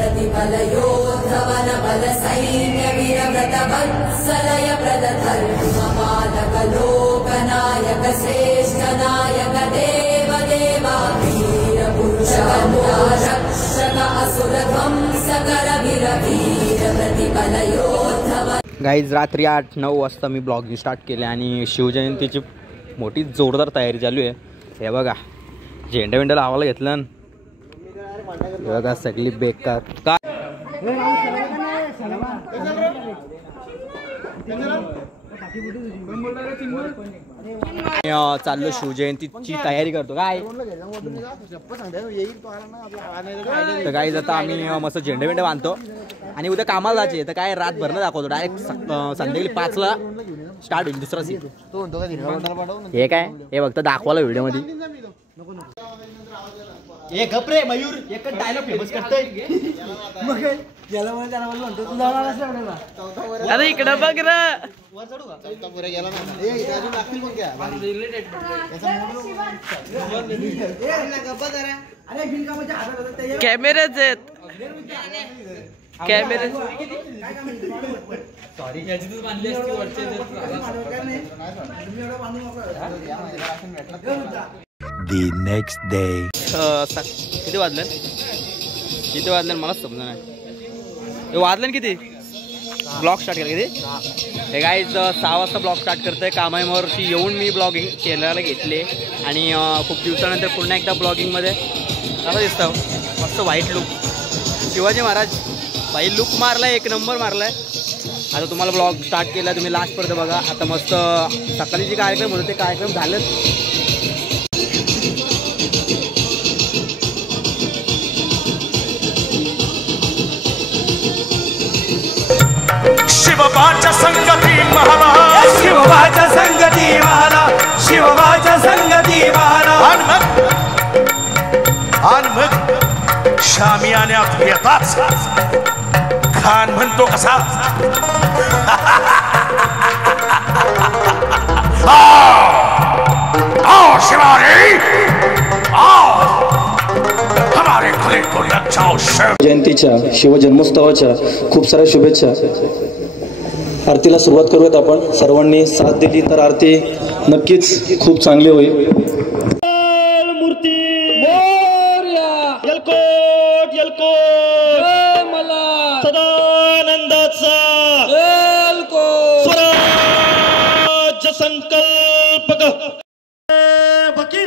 प्रतिफलयोद्धवन बल सैन्य वीरव्रत वत्सलय प्रदधर्मपालक लोकनायक श्रेष्ठ नायक देव देवा वीर पुरुष रक्षक असुर ध्वंसकर वीर वीर प्रतिफलयोद्धवन। गाईज रात्री 8-9 वाजता मी ब्लॉगिंग स्टार्ट केले आणि शिवजयंतीची मोठी जोरदार तयारी चालू आहे। हे बघा झेंडा वेंडा लावायला घेतलं, बघा सगळी बेकार काय चाललो शिवजयंतीची तयारी करतो काय। तर गाईज आता आम्ही मस्त झेंडे वेंडे बांधतो आणि उद्या कामाला जायचे, तर काय रातभर न दाखवतो, डायरेक्ट संध्याकाळी 5ला स्टार्ट होईल दुसरा सीन। हे काय हे फक्त दाखवायला व्हिडिओ मध्ये। ए गपरे मयूर एकच डायलॉग फेमस करतोय मग याला मला त्याला म्हणतो तू जाणार असं एवढ्याला अरे इकडे बघ रे वर चढू का चौथा पुरे गेला ना ए इथे अजून लागतील पण क्या रिलेटेड याचा मोड ए गप्पा जरा अरे बिल कामाच्या हातात होतं ते कॅमेराच आहेत कॅमेरा सॉरी याची बांधली असती वरचे The next day. किती वाजलं मला समजा नाही वाजलं किती ब्लॉग स्टार्ट केलं किती हे गाईज 6 वाजता ब्लॉग स्टार्ट करतोय। कामावरची येऊन मी ब्लॉगिंग केल्याला घेतले आणि खूप दिवसानंतर पुन्हा एकदा ब्लॉगिंगमध्ये कसं दिसतं मस्त व्हाईट लुक शिवाजी महाराज बाई लुक मारलाय एक नंबर मारलाय। आता तुम्हाला ब्लॉग स्टार्ट केला तुम्ही लास्टपर्यंत बघा। आता मस्त सकाळी जे कार्यक्रम होते ते कार्यक्रम झालेत। शिवबाच्या संगती महाला शिवबाच्या संगती महाला शिवबाच्या संगती महाला आणि मग शामियान्यात येताच खान म्हणतो कसा आओ शिवारे आओ हमारे घरी को जाओ। जयंतीच्या शिवजन्मोत्सवाच्या खूप साऱ्या शुभेच्छा। आरतीला सुरुवात करूयात आपण सर्वांनी साथ दिली तर आरती नक्कीच खूप चांगली होईल। मूर्ती मोरया यलकोट यलकोट मला सदानंदाचा यलकोट स्वराज्य संकल्पक बकी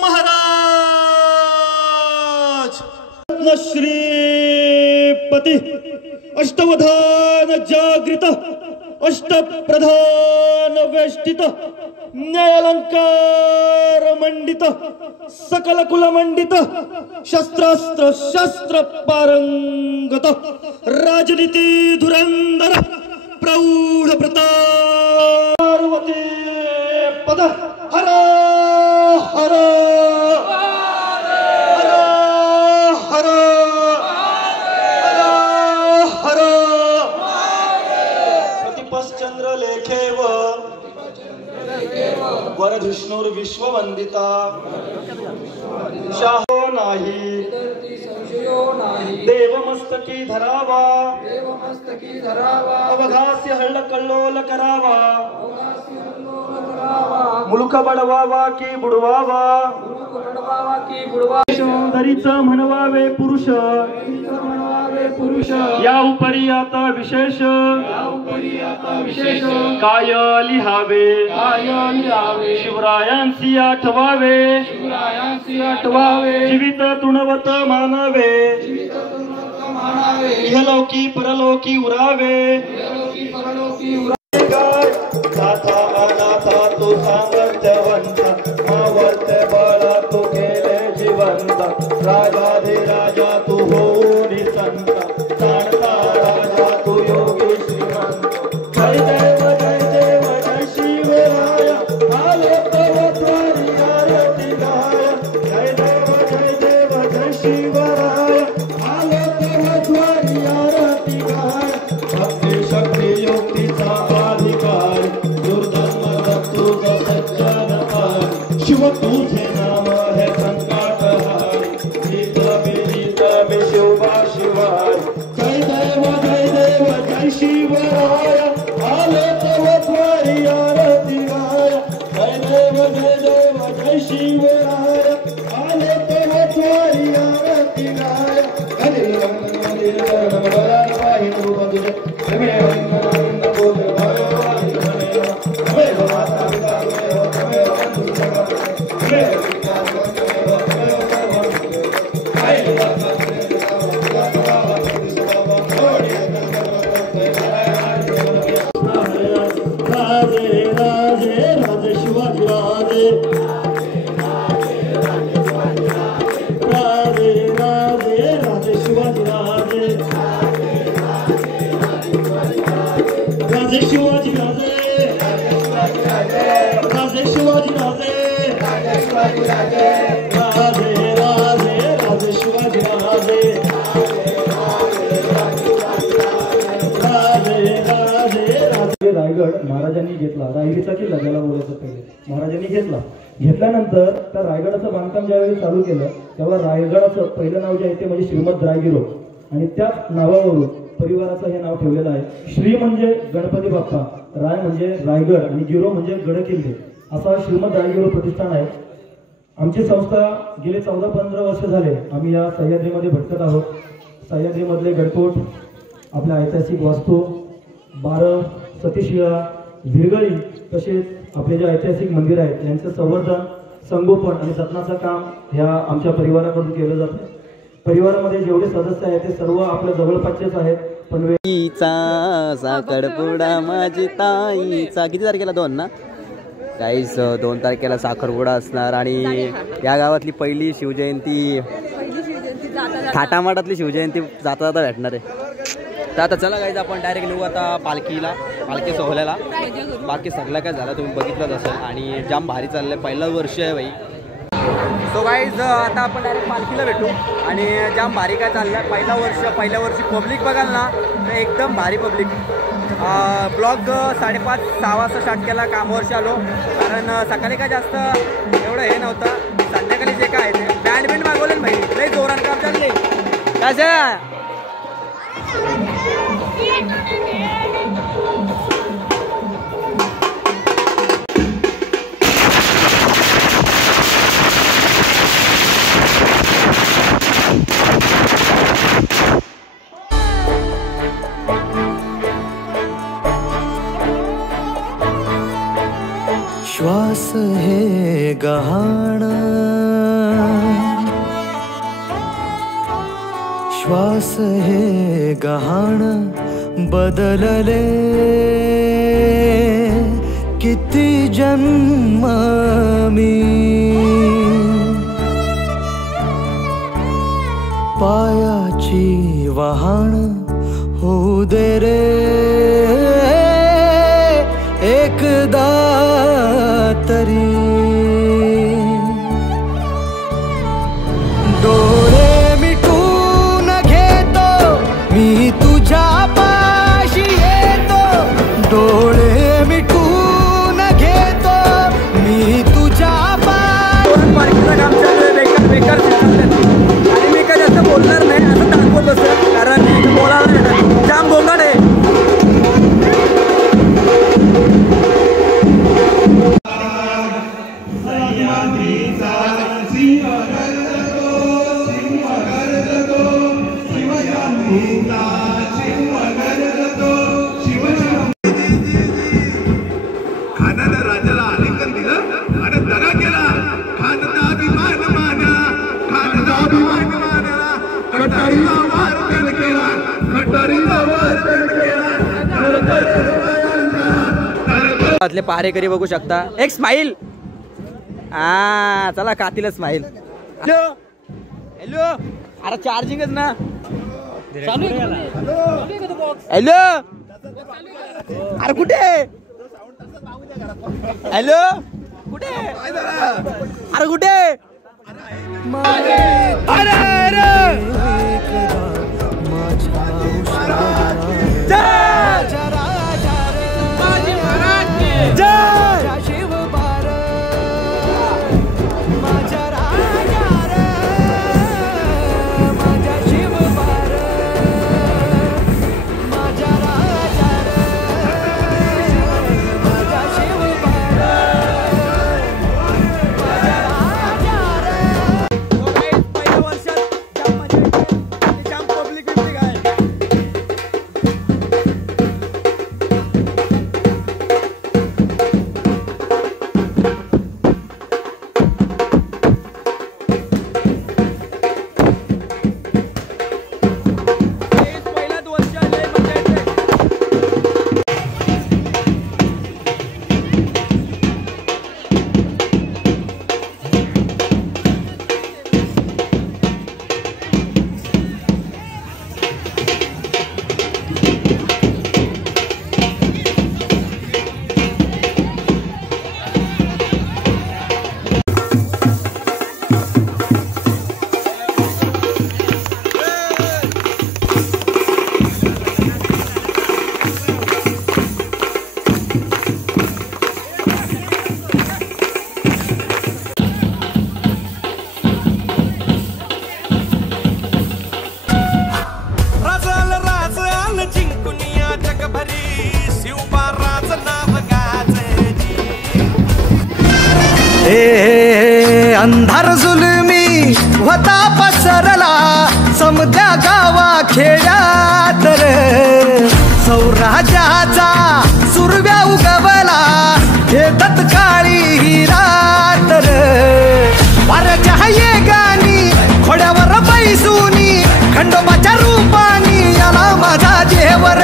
महाराज श्रीपती अष्टवधान जागृत अष्टप्रधान वेष्टित न्यायालंकार मंडित सकल कुल मंडित शस्त्रास्त्र शस्त्र पारंगत राजनीती धुरंधर प्रौढ प्रतापवती पद हर हर वरधिष्णुर विश्ववंदिता शाहो नाही देवमस्तकी धरावा अवघास्य हल्ल कल्लोल करावा मुलुख बडवावा की बुडवावा धरीचा म्हणवावे पुरुष या उपरी आता विशेष काय लिहावे शिवरायांसी आठवावे जीवित तुणवत मानावे इहलौकी परलौकी उरावे नाथा अनाथा तू सामर्थ्यवंत मावत बाळा तू केले जिवंत राजाधिराजा तू होऊन संत जाणता राजा तू योगी श्रीमंत जय देव जय शिवराय आलो तव द्वारी आरती गाय जय देव जय शिवराय आलो तव द्वारी आरती गाय भक्ती शक्ती युक्तीचा अधिकार दुर्धर्म तुझा सज्जनकार शिव तुझे नाम है संकटहारी जीत मी शिव रायगड महाराजांनी घेतला, रायगडचा किल्ला ज्याला बोलायचं पहिले महाराजांनी घेतल्यानंतर त्या रायगडाचं बांधकाम ज्यावेळी चालू केलं तेव्हा रायगडाचं पहिलं नाव जे आहे ते म्हणजे श्रीमद रायगिरो आणि त्याच नावावरून परिवाराचं हे नाव ठेवलेलं आहे. श्री म्हणजे गणपती बाप्पा, राय म्हणजे रायगड आणि गिरो म्हणजे गड किल्ले असा श्रीमद रायगिरो प्रतिष्ठान आहे. आमची संस्था गेले 14-15 वर्ष झाले आम्ही या सह्याद्रीमध्ये भटकत आहोत. सह्याद्रीमधले गडकोट, आपल्या ऐतिहासिक वास्तू, बारं, सतीशिळा, विरगळी तसेच आपले जे ऐतिहासिक मंदिर आहेत यांचं संवर्धन, संगोपन आणि जतनाचं काम ह्या आमच्या परिवाराकडून केलं जातं. परिवारामध्ये जेवढे सदस्य आहेत ते सर्व आपल्या जवळपासचेच आहेत. पण साखरपुडा माझी ताईचा किती तारखेला 2 ना गाईस 2 तारखेला साखरपुडा असणार आणि या गावातली पहिली शिवजयंती थाटामाटातली शिवजयंती जाता जाता भेटणार आहे. तर आता चला गाईज आपण डायरेक्ट निघू आता पालखी सोहळ्याला. बाकी सगळं काय झालं तुम्ही बघितलंच असेल आणि जाम भारी चाललंय, पहिलं वर्ष आहे बाई. सो गाईज आता आपण डायरेक्ट पालखीला भेटू आणि जाम भारी काय चाललं पहिल्या वर्षी पब्लिक बघाल ना तर एकदम भारी पब्लिक. ब्लॉग 5:30-6 वाजता स्टार्ट केला, कामावरशी आलो कारण सकाळी काय जास्त एवढं हे नव्हतं. संध्याकाळी जे काय ते बँड मागवले ना भाई, लई जोरान काम चालले काय. श्वास हे गहाण, श्वास हे गहाण बदलले किती जन्म मी, पायाची वहाण होऊ दे रे एकदा तरी. डोळे मिटून घेतो मी तुझ्या पाशी येतो, डोळे मिटून घेतो मी तुझ्या पालखीचं काम चालू आहे. बेकार आणि मी काय जास्त बोलणार नाही, असं टाकवत बसतो कारण बोलायला जाम बोंगाड आहे. खानानं राजाला आलिंगन दिलं आणि दगा केला. खानचा अभिमान माना, खानचा अभिमान माना, कटारीला वार केला, कटारीला वार केला. पारेकरी बघू शकता, एक स्माईल. चला कातील स्माईल. हॅलो हॅलो, अरे चार्जिंगच ना. हॅलो अरे कुठे, हॅलो कुठे, अरे कुठे, अरे होता पसरला समद्या गावा खेड्यात रे सौराजाचा सुरव्या उगवला हे तत्काळी ही रात रे वाऱ्याच्या येगानी खोड्यावर बैसूनी खंडोबाच्या रूपानी याला माझा देवर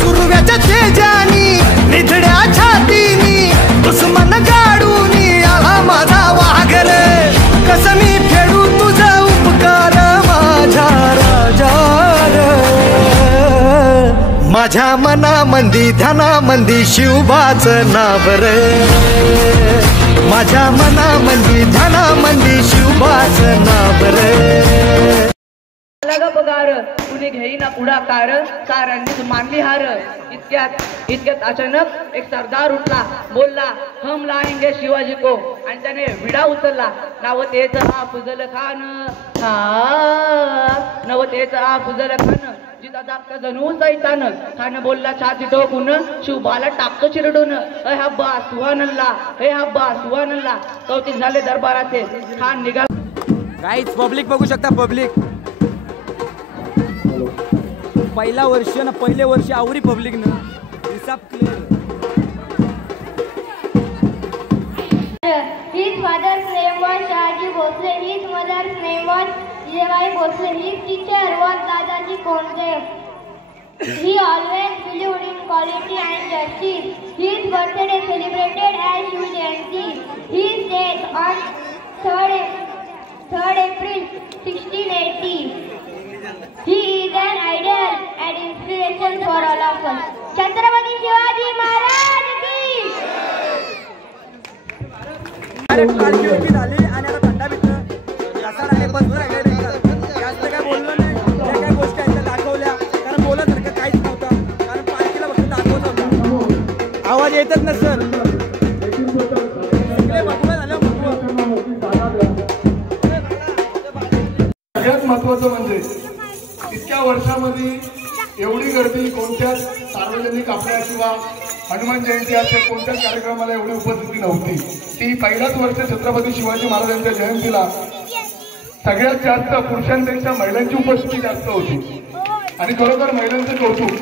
सुरव्याच्या तेजानी निधड्या छातीनी दुश्मन गाडूनी याला माझा वाघर कसं मी फेडू तुझा उपकार माझ्या राजा माझ्या मनामंदी ध्यानामंदी शिवबाचं नाव रे माझ्या मनामंदी ध्यानामंदी शिवबाचं नाव रे लगा पगार कुणी घेईना पुढाकार सारांनीच मानली हार इतक्यात अचानक एक सरदार उठला बोलला हम लाएंगे शिवाजी को आणि त्याने विडा उचलला नवतेच अफजल खान नवतेच अफजल खान जिता दाबका जणू सैतान खान बोलला छाती ठोकून शिवबाला टाकतो चिरडून अय हब्बा सुहानल्ला हे हब्बा सुहानल्ला कौतिक झाले दरबाराचे खान निघाला गाईज पब्लिक बघू शकता पब्लिक पहिला वर्ष ना पहिले वर्ष आवरी पब्लिक न हिसाब clear His father's name was Shahaji Bhosle. His mother's name was Jeebai Bhosle. His teacher was Dadaji Kondev. He always believed in quality and justice. His birthday celebrated as Shiv Jayanti. His death on 3rd April 1680. He is an idol and inspiration for all of us. Chhatrapati Shivaji Maharaj ki. अरे पालखी उभी झाली आणि आता थंडा बितलं रसाळ आणि बसलं राहिले जास्त काय बोललो नाही जे काय गोष्टी आहेत त्या दाखवल्या कारण बोलण्यासारखं काहीच नव्हतं कारण पालखीला फक्त दाखवत होतं आवाज येतच ना सर सगळ्यात महत्वाचं म्हणजे इतक्या वर्षामध्ये एवढी गर्दी कोणत्याच सार्वजनिक आपल्या किंवा हनुमान जयंती असेल कोणत्याच कार्यक्रमाला एवढी उपस्थिती नव्हती ती पहिलाच वर्ष छत्रपती शिवाजी महाराजांच्या जयंतीला सगळ्यात जास्त पुरुषांपेक्षा महिलांची उपस्थिती जास्त होती आणि खरोखर महिलांचं कौतुक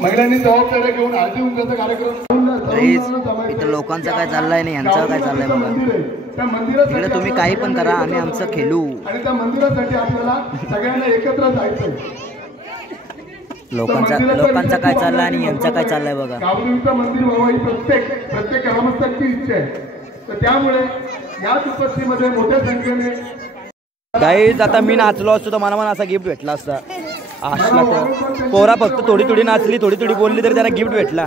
महिलांनी जबाबदारी घेऊन हळदी कुंकवाचा कार्यक्रम इथं लोकांचं काय चाललंय नाही यांचं काय चाललंय बघा इकडे तुम्ही काही पण करा आम्ही आमचं खेळू आणि त्या मंदिरासाठी आपल्याला सगळ्यांना एकत्र जायचंय लोकांचा काय चाललंय आणि यांचं काय चाललंय बघा गावदेवीचं मंदिर व्हावं ही प्रत्येक ग्रामस्थांची इच्छा आहे तर त्यामुळे याच उपस्थितीमध्ये मोठ्या संख्येने काहीच आता मी नाचलो असतो तर मला असा गिफ्ट भेटला असता असला तर पोरा फक्त थोडी नाचली थोडी बोलली तरी त्याला गिफ्ट भेटला